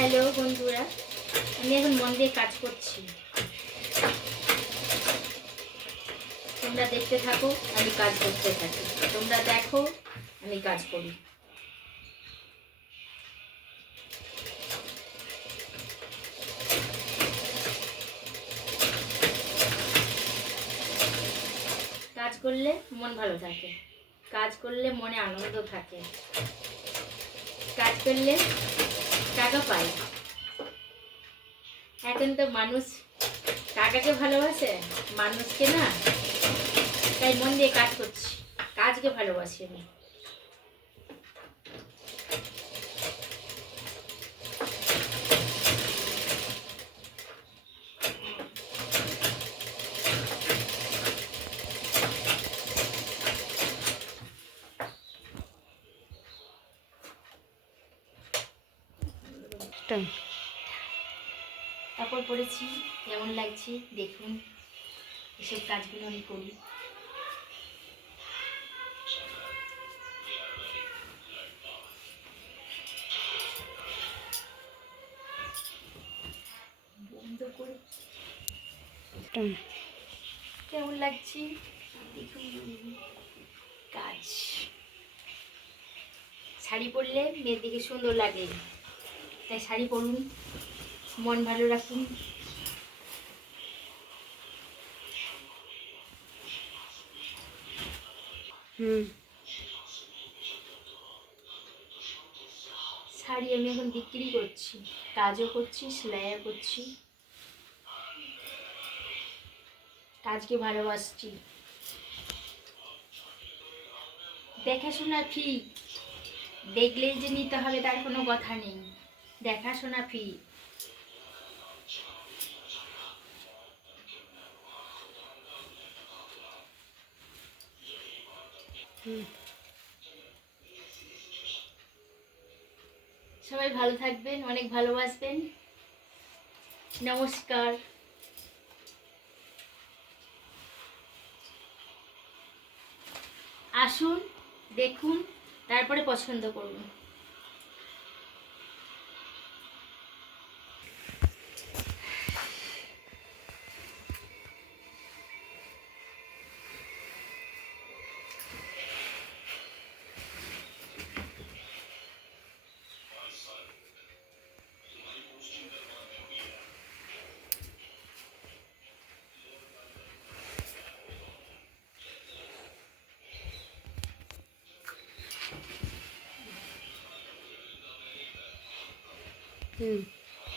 Hello বন্ধুরা, আমি এখন মন দিয়ে কাজ করছি। তোমরা দেখতে থাকো, আমি কাজ করতে থাকি। তোমরা দেখো, আমি কাজ করি। কাজ করলে মন ভালো থাকে, কাজ করলে মনে আনন্দ থাকে, কাজ করলে টাকা পায়। এখন তো মানুষ টাকাকে ভালোবাসে, মানুষকে না। তাই মন দিয়ে কাজ করছি, কাজকে ভালোবাসি আমি। কাপড় পরেছি, কেমন লাগছে দেখুন। এসব কাজগুলো আমি করি। বন্ধ করে কেমন লাগছে দেখুন। কাজ শাড়ি পরলে মেয়ের দিকে সুন্দর লাগে, তাই শাড়ি পরুন, মন ভালো রাখুন। শাড়ি আমি এখন বিক্রি করছি, কাজও করছি, সেলাইও করছি। কাজকে ভালোবাসছি। দেখাশোনা ফি, দেখলেই যে নিতে হবে তার কোনো কথা নেই। দেখাশোনা ফি। সবাই ভালো থাকবেন, অনেক ভালোবাসবেন। নমস্কার। আসুন, দেখুন, তারপরে পছন্দ করুন।